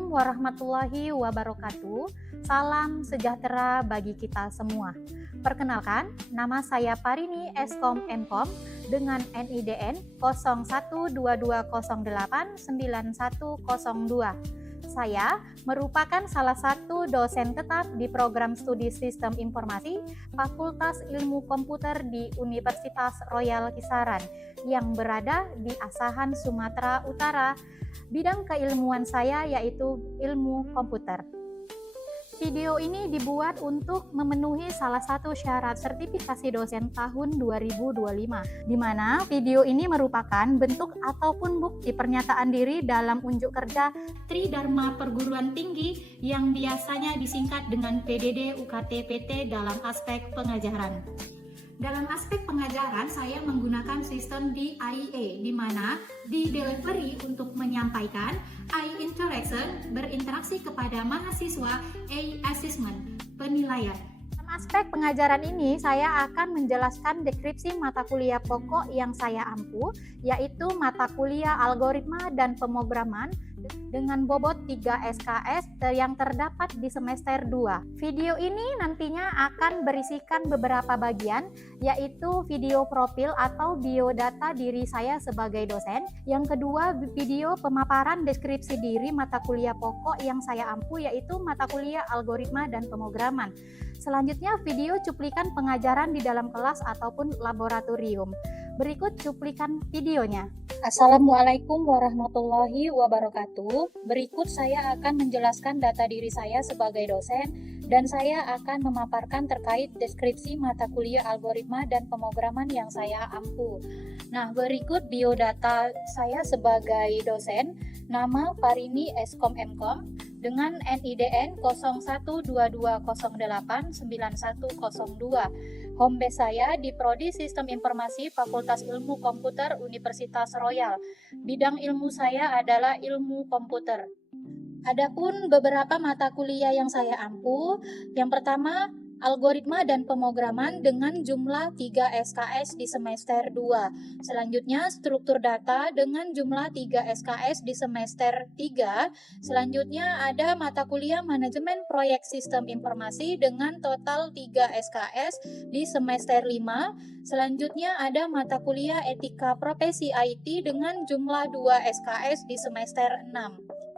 Assalamualaikum warahmatullahi wabarakatuh. Salam sejahtera bagi kita semua. Perkenalkan, nama saya Parini Eskom Enkom dengan NIDN 0122089102. Saya merupakan salah satu dosen tetap di program studi Sistem Informasi Fakultas Ilmu Komputer di Universitas Royal Kisaran yang berada di Asahan, Sumatera Utara. Bidang keilmuan saya yaitu ilmu komputer. Video ini dibuat untuk memenuhi salah satu syarat sertifikasi dosen tahun 2025, di mana video ini merupakan bentuk ataupun bukti pernyataan diri dalam unjuk kerja Tridharma Perguruan Tinggi yang biasanya disingkat dengan PDD UKT PT dalam aspek pengajaran. Dalam aspek pengajaran, saya menggunakan sistem DIE, di mana D delivery untuk menyampaikan, I interaction berinteraksi kepada mahasiswa, A assessment penilaian. Dalam aspek pengajaran ini, saya akan menjelaskan deskripsi mata kuliah pokok yang saya ampu, yaitu mata kuliah algoritma dan pemrograman dengan bobot 3 SKS yang terdapat di semester 2. Video ini nantinya akan berisikan beberapa bagian, yaitu video profil atau biodata diri saya sebagai dosen. Yang kedua, video pemaparan deskripsi diri mata kuliah pokok yang saya ampu, yaitu mata kuliah algoritma dan pemrograman. Selanjutnya, video cuplikan pengajaran di dalam kelas ataupun laboratorium. Berikut cuplikan videonya. Assalamualaikum warahmatullahi wabarakatuh. Berikut saya akan menjelaskan data diri saya sebagai dosen dan saya akan memaparkan terkait deskripsi mata kuliah algoritma dan pemrograman yang saya ampu. Nah, berikut biodata saya sebagai dosen. Nama Parini Eskom Enkom dengan NIDN 0122089102. Home base saya di Prodi Sistem Informasi Fakultas Ilmu Komputer Universitas Royal. Bidang ilmu saya adalah ilmu komputer. Adapun beberapa mata kuliah yang saya ampu, yang pertama algoritma dan pemrograman dengan jumlah 3 SKS di semester 2. Selanjutnya struktur data dengan jumlah 3 SKS di semester 3. Selanjutnya ada mata kuliah manajemen proyek sistem informasi dengan total 3 SKS di semester 5. Selanjutnya ada mata kuliah etika profesi IT dengan jumlah 2 SKS di semester 6.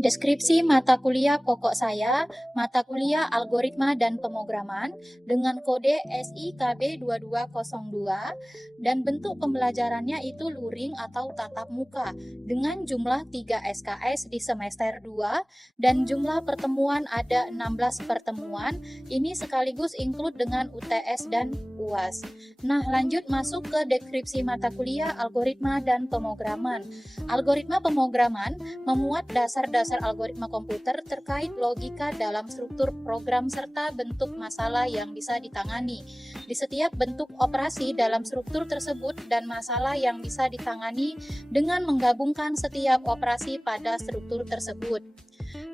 Deskripsi mata kuliah pokok saya, mata kuliah algoritma dan pemrograman dengan kode SIKB 2202 dan bentuk pembelajarannya itu luring atau tatap muka dengan jumlah 3 SKS di semester 2 dan jumlah pertemuan ada 16 pertemuan, ini sekaligus include dengan UTS dan UAS. Nah, lanjut masuk ke deskripsi mata kuliah algoritma dan pemrograman. Algoritma pemrograman memuat dasar-dasar algoritma komputer terkait logika dalam struktur program serta bentuk masalah yang bisa ditangani. Di setiap bentuk operasi dalam struktur tersebut dan masalah yang bisa ditangani dengan menggabungkan setiap operasi pada struktur tersebut.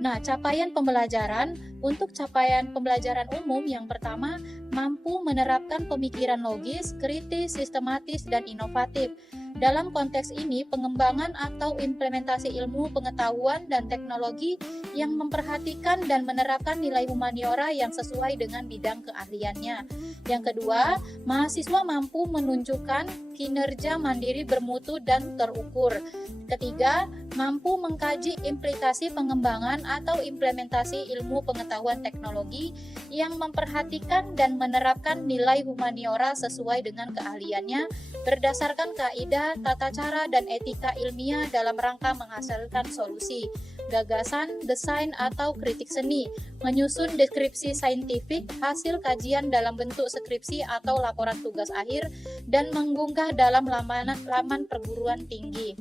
Nah, capaian pembelajaran. Untuk capaian pembelajaran umum yang pertama, mampu menerapkan pemikiran logis, kritis, sistematis, dan inovatif. Dalam konteks ini, pengembangan atau implementasi ilmu pengetahuan dan teknologi yang memperhatikan dan menerapkan nilai humaniora yang sesuai dengan bidang keahliannya. Yang kedua, mahasiswa mampu menunjukkan kinerja mandiri bermutu dan terukur. Ketiga, mampu mengkaji implikasi pengembangan atau implementasi ilmu pengetahuan teknologi yang memperhatikan dan menerapkan nilai humaniora sesuai dengan keahliannya berdasarkan kaidah, tata cara, dan etika ilmiah dalam rangka menghasilkan solusi, gagasan, desain, atau kritik seni, menyusun deskripsi saintifik, hasil kajian dalam bentuk skripsi atau laporan tugas akhir, dan mengunggah dalam laman perguruan tinggi.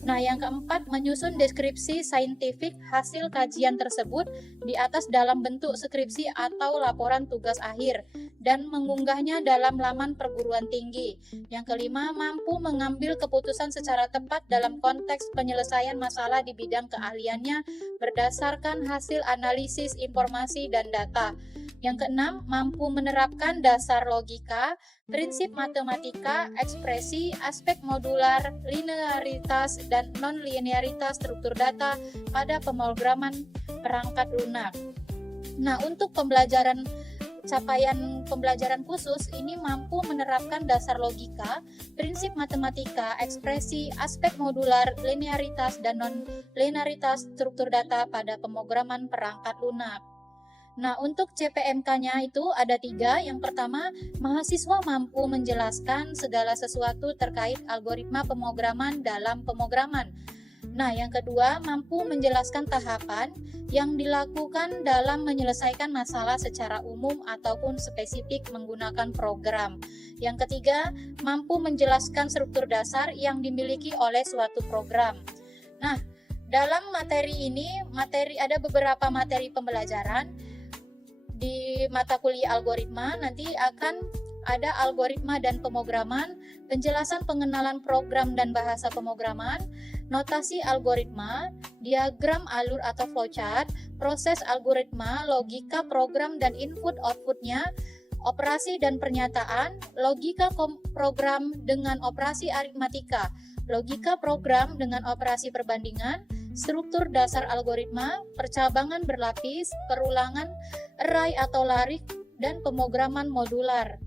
Nah, yang keempat, menyusun deskripsi saintifik hasil kajian tersebut di atas dalam bentuk skripsi atau laporan tugas akhir dan mengunggahnya dalam laman perguruan tinggi. Yang kelima, mampu mengambil keputusan secara tepat dalam konteks penyelesaian masalah di bidang keahliannya berdasarkan hasil analisis informasi dan data. Yang keenam, mampu menerapkan dasar logika, prinsip matematika, ekspresi, aspek modular, linearitas, dan non-linearitas struktur data pada pemrograman perangkat lunak. Nah, untuk capaian pembelajaran khusus ini mampu menerapkan dasar logika, prinsip matematika, ekspresi, aspek modular, linearitas, dan non-linearitas struktur data pada pemrograman perangkat lunak. Nah, untuk CPMK-nya itu ada 3. Yang pertama, mahasiswa mampu menjelaskan segala sesuatu terkait algoritma pemrograman dalam pemrograman. Nah, yang kedua, mampu menjelaskan tahapan yang dilakukan dalam menyelesaikan masalah secara umum ataupun spesifik menggunakan program. Yang ketiga, mampu menjelaskan struktur dasar yang dimiliki oleh suatu program. Nah, dalam materi ini, ada beberapa materi pembelajaran. Di mata kuliah algoritma nanti akan ada algoritma dan pemrograman, penjelasan pengenalan program dan bahasa pemrograman, notasi algoritma, diagram alur atau flowchart, proses algoritma, logika program dan input-outputnya, operasi dan pernyataan, logika program dengan operasi aritmatika, logika program dengan operasi perbandingan, struktur dasar algoritma, percabangan berlapis, perulangan, array atau larik, dan pemrograman modular.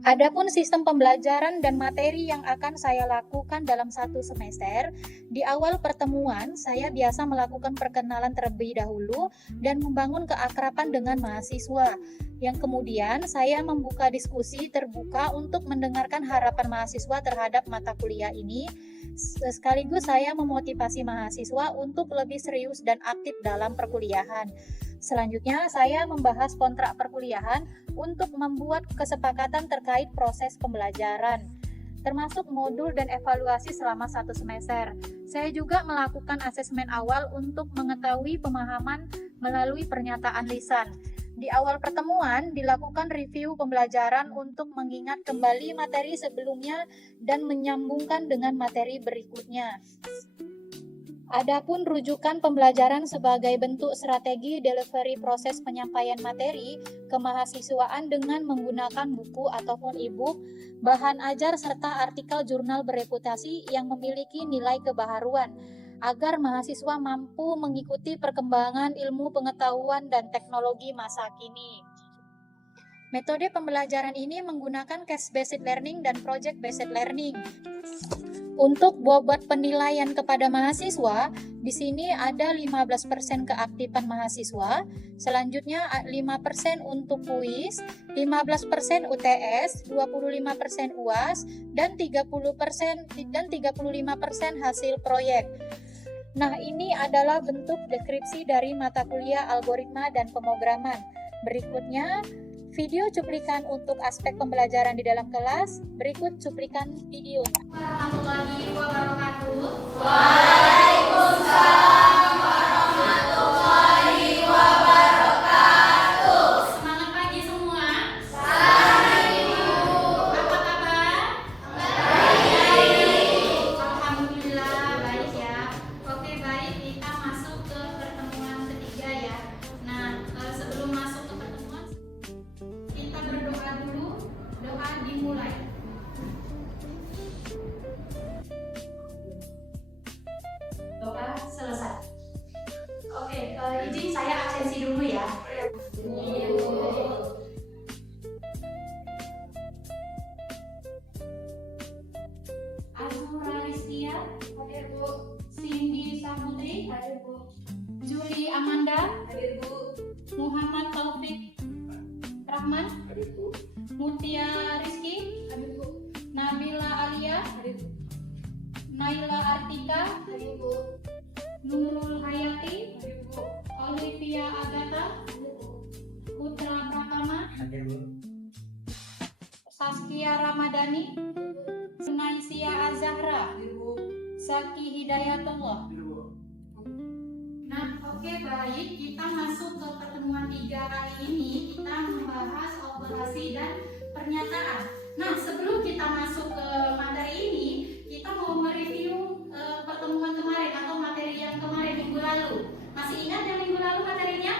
Adapun sistem pembelajaran dan materi yang akan saya lakukan dalam satu semester, di awal pertemuan saya biasa melakukan perkenalan terlebih dahulu dan membangun keakraban dengan mahasiswa. Yang kemudian saya membuka diskusi terbuka untuk mendengarkan harapan mahasiswa terhadap mata kuliah ini. Sekaligus saya memotivasi mahasiswa untuk lebih serius dan aktif dalam perkuliahan. Selanjutnya, saya membahas kontrak perkuliahan untuk membuat kesepakatan terkait proses pembelajaran, termasuk modul dan evaluasi selama satu semester. Saya juga melakukan asesmen awal untuk mengetahui pemahaman melalui pernyataan lisan. Di awal pertemuan, dilakukan review pembelajaran untuk mengingat kembali materi sebelumnya dan menyambungkan dengan materi berikutnya. Adapun rujukan pembelajaran sebagai bentuk strategi delivery proses penyampaian materi kemahasiswaan dengan menggunakan buku ataupun e-book, bahan ajar serta artikel jurnal bereputasi yang memiliki nilai kebaharuan agar mahasiswa mampu mengikuti perkembangan ilmu pengetahuan dan teknologi masa kini. Metode pembelajaran ini menggunakan case-based learning dan project-based learning. Untuk bobot penilaian kepada mahasiswa, di sini ada 15% keaktifan mahasiswa, selanjutnya 5% untuk kuis, 15% UTS, 25% UAS, dan 35% hasil proyek. Nah, ini adalah bentuk deskripsi dari mata kuliah algoritma dan pemrograman. Berikutnya, video cuplikan untuk aspek pembelajaran di dalam kelas. Berikut cuplikan video. Warahmatullahi wabarakatuh. Waalaikumsalam warahmatullahi wabarakatuh. Semangat pagi semua. Selamat Ibu. Apa kabar? Baik. Alhamdulillah baik ya. Oke, baik, kita masuk ke pertemuan ketiga ya. Nah, sebelum masuk ke pertemuan, kita berdoa dulu. Doa dimulai. Doa selesai. Oke, izin saya absensi dulu ya. Azura Rizkia, hadir Bu. Cindy Saputri, hadir Bu. Juli Amanda, hadir Bu. Muhammad Taufik Rahman, hadir Bu. Mutia Rizky, hadir Bu. Nabila Alia, hadir Bu. Naila Artika, hadir Bu. Nurul Hayati, hadir Bu. Olivia Agatha, hadir Bu. Putra Pratama, hadir Bu. Saskia Ramadhani, Naisia Azahra, hadir Bu. Saki Hidayatullah, hadir Bu. Nah, oke, baik, kita masuk ke pertemuan 3 kali ini. Kita membahas operasi dan pernyataan. Nah, sebelum kita masuk ke materi ini, kita mau mereview pertemuan kemarin atau materi yang kemarin minggu lalu. Masih ingat yang minggu lalu materinya?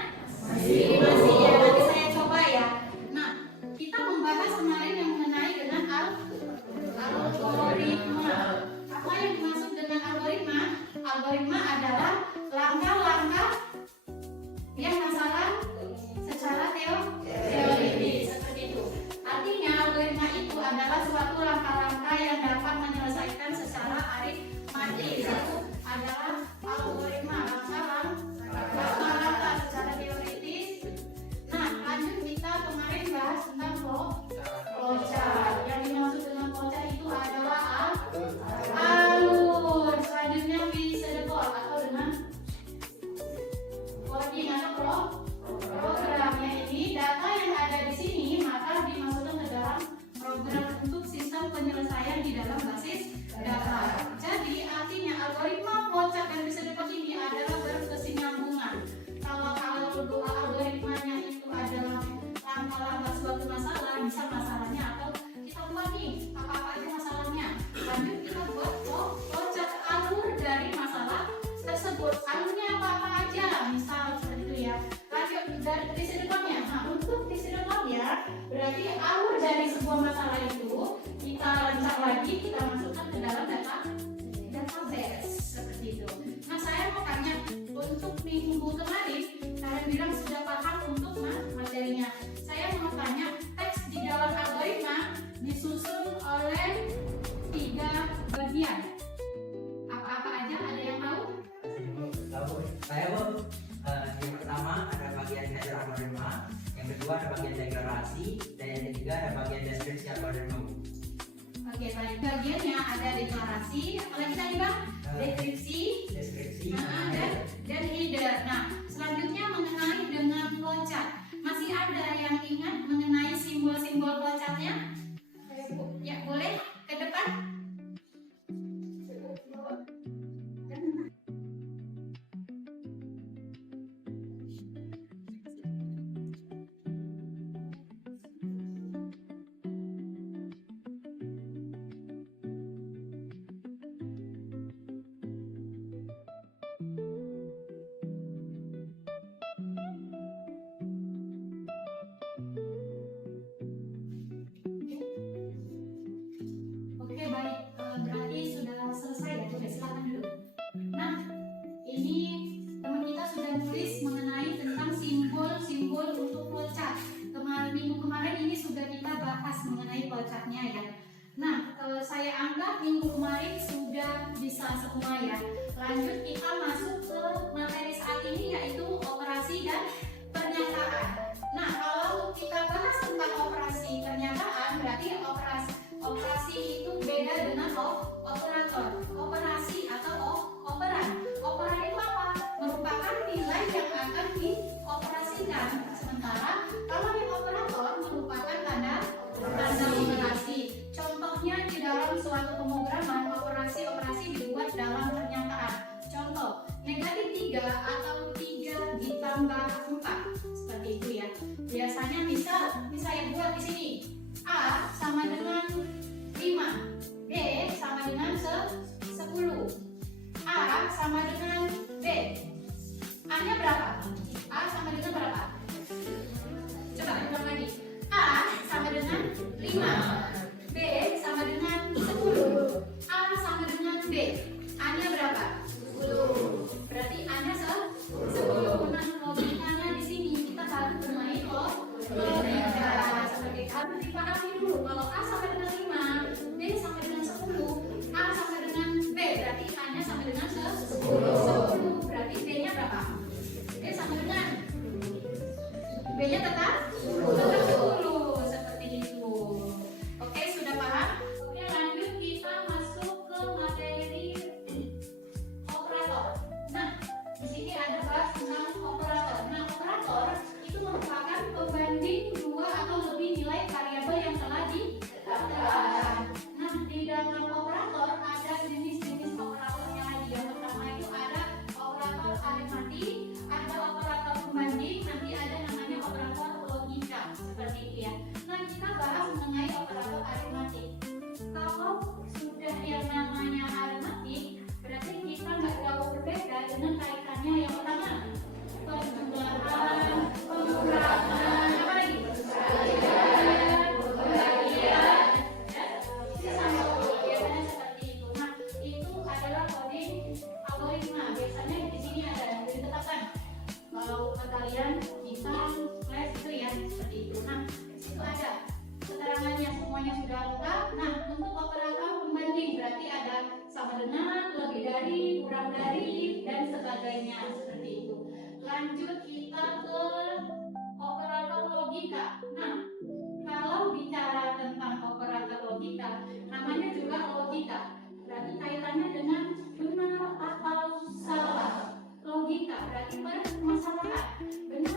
programnya ini data yang ada di sini maka dimasukkan ke dalam program untuk sistem penyelesaian di dalam basis data. Jadi artinya algoritma flowchart dan bisa dapat ini adalah berkesinambungan. Kalau dua algoritmanya itu adalah langkah-langkah suatu masalah, bisa masalahnya atau kita buat nih apa aja masalahnya. Lanjut kita buat flowchart alur dari masalah tersebut. Alurnya apa aja, misal seperti itu ya. Lanjut dari disedepannya. Nah, untuk disedepannya berarti alur dari sebuah masalah itu kita rancang lagi, kita masukkan ke dalam database seperti itu. Nah, saya mau tanya untuk minggu kemarin kalian bilang sudah paham untuk materinya. Saya mau tanya teks di dalam algoritma disusun oleh 3 bagian. Apa-apa aja, ada yang tahu? Saya yang pertama ada bagian header algoritma, yang kedua ada bagian deklarasi, dan yang ketiga ada bagian deskripsi algoritma. Oke, baik. Bagiannya ada deklarasi, apalagi tadi Bang? Deskripsi, dan header. Nah, selanjutnya mengenai dengan flowchart. Masih ada yang ingat mengenai simbol-simbol flowchartnya? Ya, boleh ke depan. Oke, baik. Berarti sudah selesai ya. Boleh silakan dulu. Nah, ini teman kita sudah tulis mengenai tentang simbol-simbol untuk flowchart. Minggu kemarin ini sudah kita bahas mengenai flowchartnya ya. Nah, saya anggap minggu kemarin sudah bisa semua ya. Lanjut kita masuk ke materi saat ini yaitu operasi dan pernyataan. Nah, kalau kita bahas tentang operasi pernyataan berarti operasi itu beda dengan operator. Operasi atau operan. Operan itu apa? Merupakan nilai yang akan dioperasikan. Sementara kalau yang operator merupakan tanda operasi. Contohnya di dalam suatu pemrograman operasi dibuat dalam pernyataan. Contoh, -3 atau 3 ditambah 4. Seperti itu ya. Biasanya bisa saya buat di sini. A sama dengan 5, B sama dengan 10, A sama dengan B. A-nya berapa? A sama dengan berapa? Coba ulang lagi. A sama dengan 5, B sama dengan 10, A sama dengan B. A-nya berapa? 10. Berarti A-nya 10. Nah, logikanya di sini kita harus bermain logika. Seperti harus dipahami dulu. Kalau A sama dengan 5, B sama dengan 10, A sama dengan B, berarti A-nya sama dengan 10. Berarti B-nya berapa? B sama dengan B-nya tetap 10. Seperti itu. Oke, sudah paham? Oke, lanjut kita masuk ke materi operator. Nah, di sini ada bahas tentang operator. Nah, operator itu merupakan pembanding dua atau lebih nilai variabel yang telah didaftarkan. Nah, di dalam operator ada jenis-jenis operatornya lagi. Yang pertama itu ada operator aritmatik, ada operator pembanding, nanti ada namanya operator logika. Seperti itu ya. Nah, kita bahas mengenai operator aritmatik. Kalau sudah yang namanya aritmatik, berarti kita nggak jauh berbeda dengan kaitannya yang pertama penjumlahan, pengurangan, apa lagi? Pembagian, itu sama biasanya seperti itu. Nah, itu adalah coding algoritma. Biasanya di sini ada yang ditetapkan. Kalau kalian bisa flash itu ya seperti itu. Nah, itu ada keterangannya semuanya sudah lengkap. Nah, untuk operator pembanding berarti ada sama dengan, lebih dari, kurang dari, dan sebagainya seperti itu. Lanjut kita ke operator logika. Nah, kalau bicara tentang operator logika, namanya juga logika. Berarti kaitannya dengan benar atau salah. Logika berarti permasalahan. Benar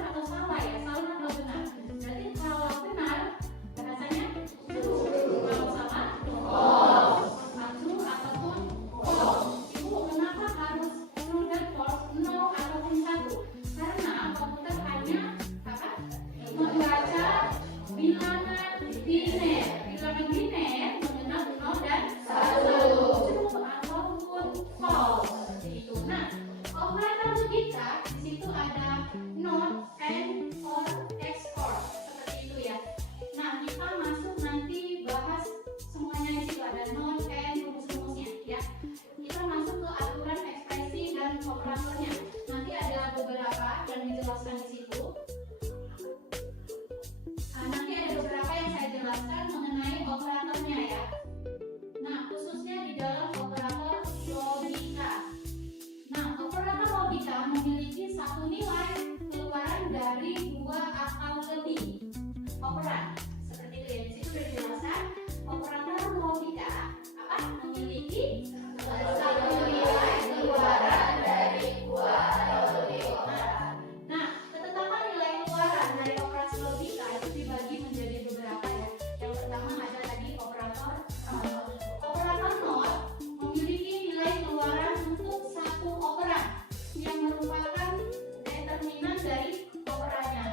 akan dijelaskan di situ. Nanti ada beberapa yang saya jelaskan mengenai operatornya ya. Nah, khususnya di dalam operator logika. Nah, operator logika memiliki satu nilai keluaran dari dua atau lebih operan. Seperti itu ya, di situ sudah dijelaskan. Operator logika apa? Memiliki satu nilai keluaran dari dua atau lebih operan. Nah, ketetapan nilai keluaran dari operasi logika itu dibagi menjadi beberapa ya. Yang pertama ada tadi operator NOT. Operator NOT memiliki nilai keluaran untuk satu operan yang merupakan determinan dari operannya.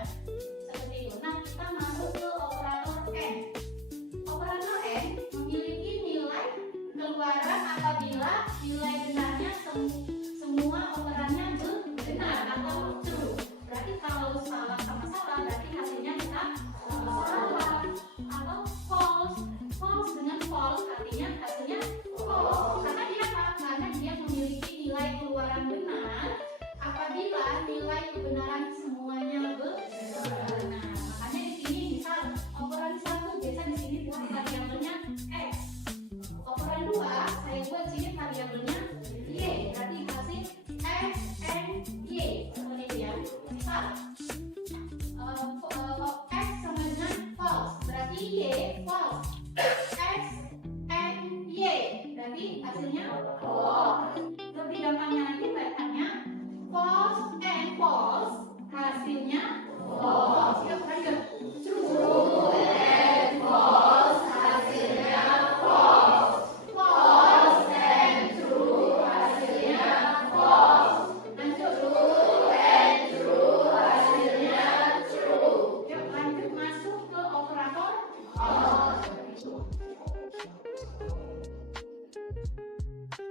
Seperti itu. Nah, kita masuk ke operator N. Operator N memiliki nilai keluaran apabila nilai benarnya semua operannya benar atau true. Berarti kalau salah sama salah berarti hasilnya kita salah. Atau false. False dengan false artinya hasilnya false. Karena dia apa? Karena dia memiliki nilai keluaran benar apabila nilai kebenaran semuanya benar. Makanya di sini misal operan 1 biasa di sini buat variabelnya x. Operan 2 saya buat sini variabelnya y. Berarti hasil x and y. Seperti itu ya. Misal x sama dengan false, berarti y false. X and y berarti hasilnya false. Lebih gampangnya nanti bacanya false and false hasilnya false. Yuk lanjut. True and false hasilnya false. False and true hasilnya false. Lanjut. True and true hasilnya true. Yuk lanjut masuk ke operator OR.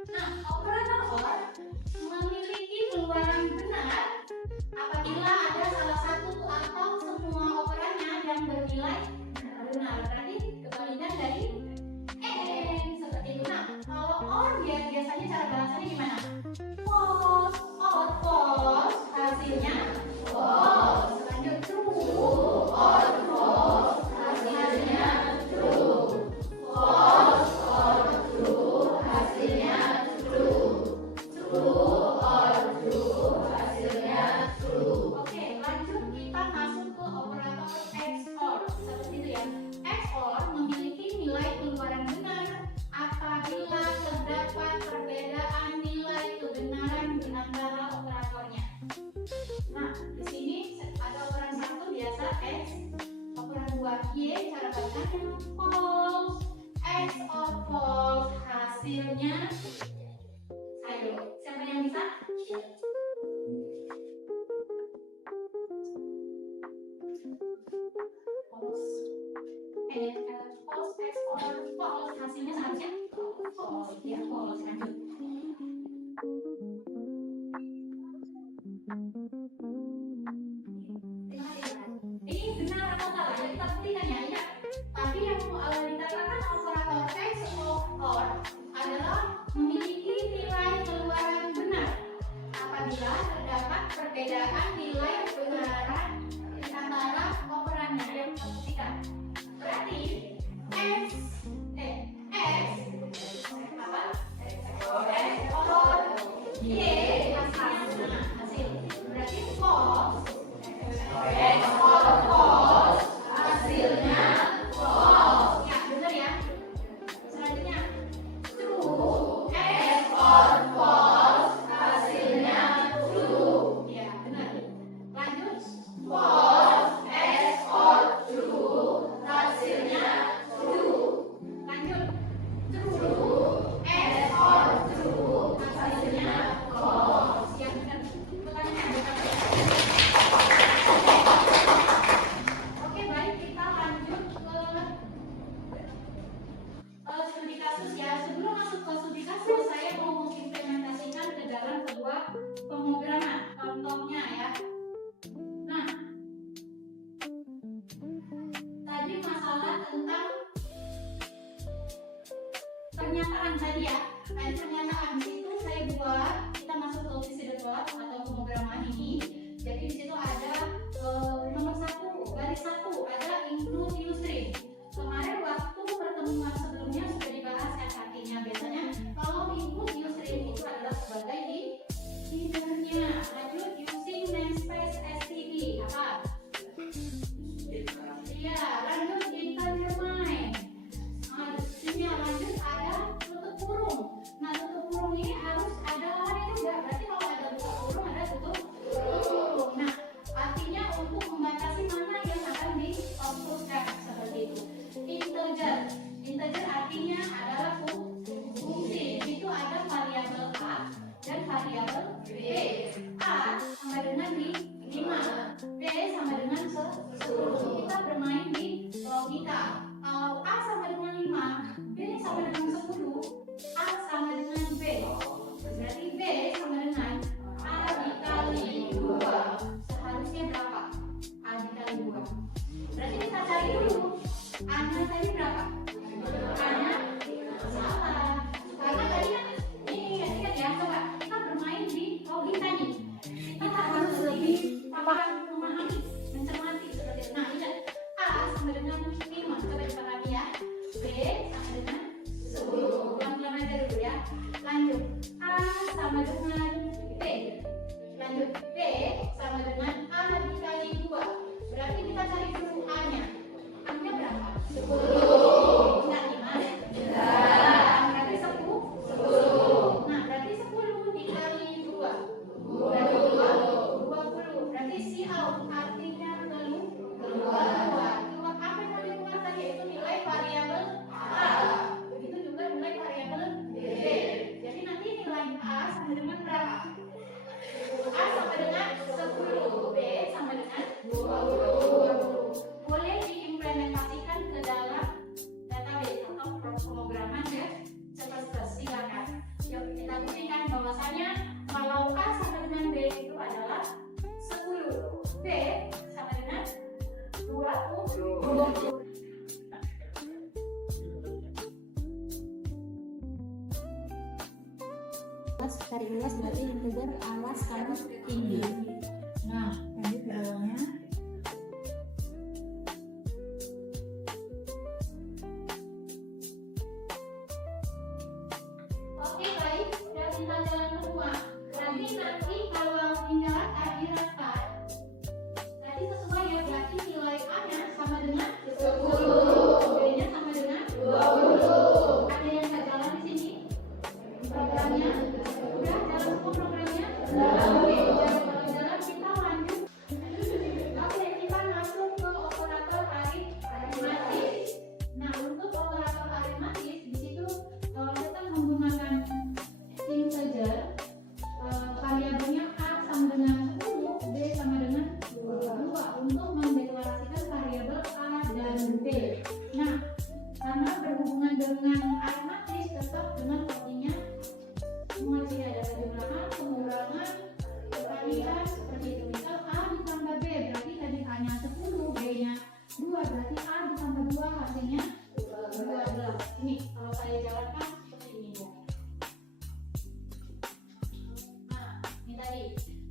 Nah, operator OR memiliki keluaran benar apabila ada salah satu atau semua operannya yang bernilai benar. Berarti kebalikan dari N. Seperti itu. Nah, kalau OR biasanya cara bahasanya gimana? False or false hasilnya false. Lanjut. True or false hasilnya true. False or true hasilnya true. True or true hasilnya true. Oke, lanjut kita masuk ke operator XOR. Seperti itu ya. XOR memiliki nilai keluaran benar apabila terdapat perbedaan nilai kebenaran di antara operatornya. Nah, di sini ada operan 1 biasa X, operan 2 Y, cara bacanya false. X or false hasilnya. Ayo, siapa yang bisa? False. False X or false hasilnya seharusnya false. Ya, false. Lanjut. Ini benar atau salah? Ya, kita buktikan ya. Ya. Tadi yang dikatakan operator X or adalah memiliki nilai keluaran benar apabila terdapat perbedaan nilai kebenaran di antara operannya yang kita buktikan. Berarti X apa? X or Y hasilnya hasil. Berarti false. X or false hasilnya false. Ya, benar ya. Selanjutnya true. X or false hasilnya true. Ya, benar. Lanjut. False. X or true hasilnya true. Lanjut. True. X or true hasilnya false. Ya, benar. Pertanyaan. Oke, baik, kita lanjut ke studi kasus ya. Sebelum masuk ke studi kasus, saya mau mengimplementasikan ke dalam sebuah pemrograman. Contohnya ya. Nah, tadi masalah tentang pernyataan tadi ya. Tadi pernyataan di situ saya buat, kita masuk ke opsi.dot atau pemrograman ini. Jadi di situ ada nomor 1, garis 1 ada include using. Kemarin waktu pertemuan sebelumnya sudah dibahas kan artinya. Biasanya kalau include using itu adalah sebagai leadernya. Lanjut, using namespace std apa? Iya, lanjut determine. Lanjut ada tutup kurung. Nah, tutup kurung ini harus ada lawannya juga. Berarti kalau ada tutup kurung ada tutup kurung. Nah, artinya untuk membatasi mana yang akan dikonsulkan seperti itu. Integer artinya adalah fungsi. Itu ada variabel a dan variabel b. A sama dengan 5, b sama dengan 10. Kita bermain di logika. Kalau a sama dengan 5, b sama dengan 10, a sama dengan b. Berarti b sama dengan a dikali 2. Seharusnya berapa? A dikali 2. Berarti kita cari dulu. A-nya tadi berapa? A-nya salah. Karena tadi kan ini ingat ya, coba kita bermain di logika nih. Kita harus lebih paham, memahami, mencermati seperti itu. Nah, ingat A sama dengan 5. Coba dicermati ya. B sama dengan 10. Pelan-pelan aja dulu ya. Lanjut. A sama dengan B. Lanjut. B sama dengan A dikali 2. Berarti kita cari dulu A-nya. A-nya berapa? 10. Nah, 5. Berarti 10. Nah, berarti 10 dikali 2. Berarti 20. Berarti si out artinya keluar. Keluar apa yang tadi keluar tadi? Itu nilai variabel A. Begitu juga nilai variabel B. Jadi nanti nilai A sama dengan berapa? A sama dengan 10, B sama dengan 20. Boleh diimplementasikan ke dalam database atau pemrograman ya. Cepat silakan. Yuk kita buktikan bahwasanya kalau A sama dengan B itu adalah 10, B sama dengan 20. Cari luas berarti integer alas kan tinggi. Nah, lanjut ke bawahnya. Oke, baik. Sudah kita jalan semua. Berarti nanti kalau tinggal akhiratkan, tadi sesuai ya. Berarti nilai A-nya sama dengan 10, B-nya sama dengan 20. Ada yang nggak jalan di sini? Programnya udah jalan semua programnya. Oke, jalan kita lanjut. Oke, kita masuk ke operator aritmatis. Nah, untuk operator aritmatis di situ kita menggunakan integer, variabelnya A sama dengan 10, B sama dengan 2 untuk mendeklarasikan variabel A dan B. Nah, karena berhubungan dengan aritmatis tetap dengan artinya semua sih ada penjumlahan, pengurangan, peralihan seperti itu. Misal A ditambah B berarti tadi A-nya 10, B-nya 2 berarti A ditambah 2 artinya 12. Ini kalau saya jalankan seperti ini ya. Nah, ini tadi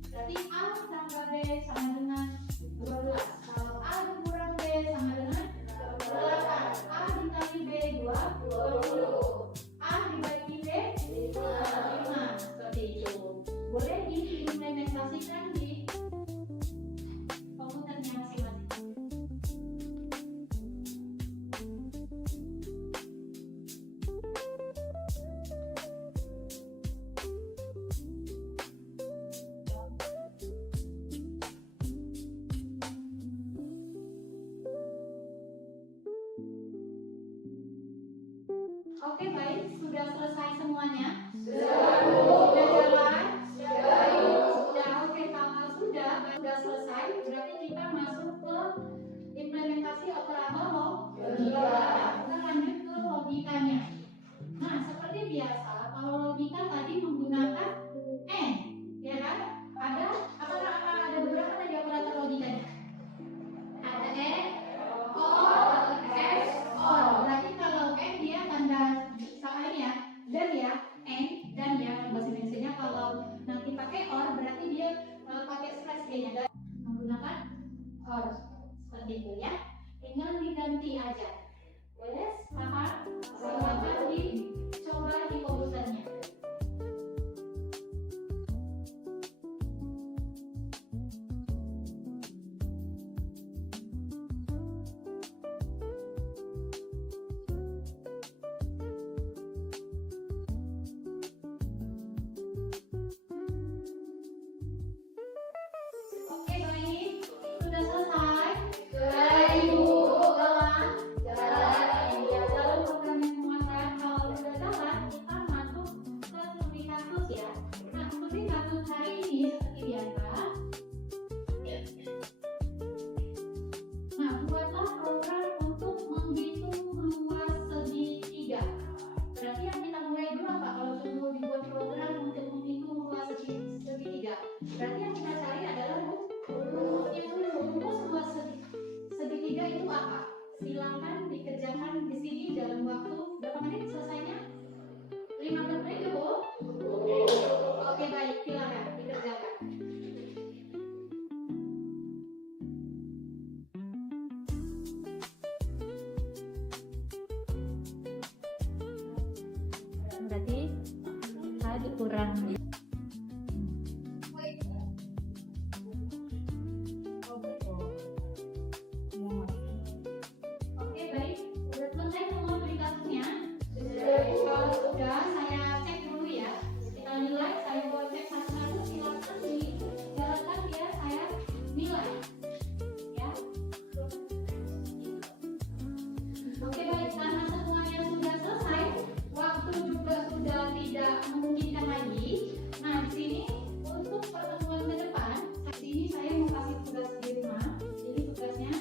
berarti A tambah B sama dengan 12. Kalau A dikurang B sama dengan 8. A dikali B 20. A dibagi B 5. Seperti itu. Boleh diimplementasikan di komputernya masing-masing. Oke, baik. Sudah selesai semuanya? Sudah jalan? Sudah. Oke, kalau sudah selesai, berarti kita masuk ke implementasi operator logika. Kita lanjut ke logikanya. Nah, seperti biasa, kalau logika tadi menggunakan AND, ya kan? Ada beberapa tadi operator logikanya. Ada AND, OR, AND, OR. Berarti kalau AND dia tanda sama ini ya, dan ya, AND dan ya bahasa Indonesia. Kalau nanti pakai OR berarti dia pakai slash D-nya. Oh, seperti itu ya. Tinggal diganti aja. Boleh? Paham? Silahkan dicoba di komputernya. Oke, baik. Sudah selesai. Ibu, jalan. Ya, dalam program yang memuaskan kalau sudah jalan, kita masuk ke studi kasus ya. Nah, studi kasus hari ini seperti biasa. Nah, buatlah program untuk menghitung luas segitiga. Berarti yang kita mulai dulu apa? Kalau sudah dibuat program untuk menghitung luas segitiga, berarti yang kita cari adalah rumus luas segitiga itu apa? Silakan dikerjakan di sini dalam waktu berapa menit selesainya? 15 menit ya, Bu? Oke, baik, silakan dikerjakan. Berarti saya dikurang. Oke, baik. Sudah selesai semua studi kasusnya? Kalau sudah, saya cek dulu ya. Kita nilai, saya mau cek satu-satu, silakan dijalankan ya, saya nilai. Ya. Oke, baik. Karena semuanya sudah selesai, waktu juga sudah tidak memungkinkan lagi. Nah, di sini untuk pertemuan ke depan, di sini saya mau kasih tugas di rumah. Jadi tugasnya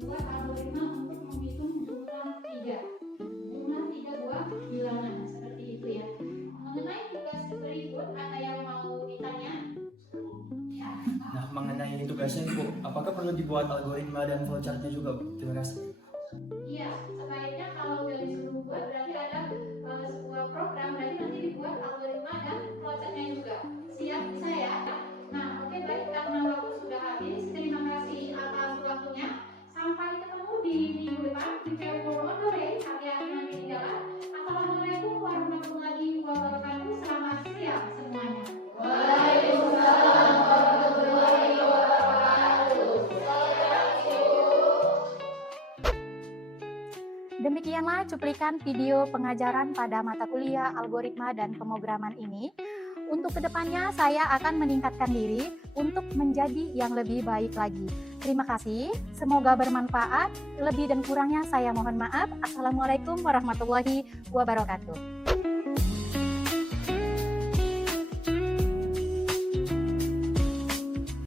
buat algoritma untuk menghitung jumlah 3. Jumlah 3 buah bilangan seperti itu ya. Mengenai tugas berikut, ada yang mau ditanya? Ya. Nah, mengenai tugasnya Bu, apakah perlu dibuat algoritma dan flowchartnya juga Bu? Terima kasih. Iya, sebaiknya kalau udah disuruh buat berarti ada sebuah program, berarti nanti dibuat algoritma dan flowchartnya juga. Siap bisa ya? Nah, oke, baik, karena waktu sudah habis, terima kasih atas waktunya. Sampai ketemu di minggu depan di Telepon Ondore. Hati-hati nanti di jalan. Assalamualaikum warahmatullahi wabarakatuh. Selamat siang semuanya. Waalaikumsalam warahmatullahi wabarakatuh. Demikianlah cuplikan video pengajaran pada mata kuliah algoritma dan pemrograman ini. Untuk kedepannya saya akan meningkatkan diri untuk menjadi yang lebih baik lagi. Terima kasih, semoga bermanfaat. Lebih dan kurangnya saya mohon maaf. Assalamualaikum warahmatullahi wabarakatuh.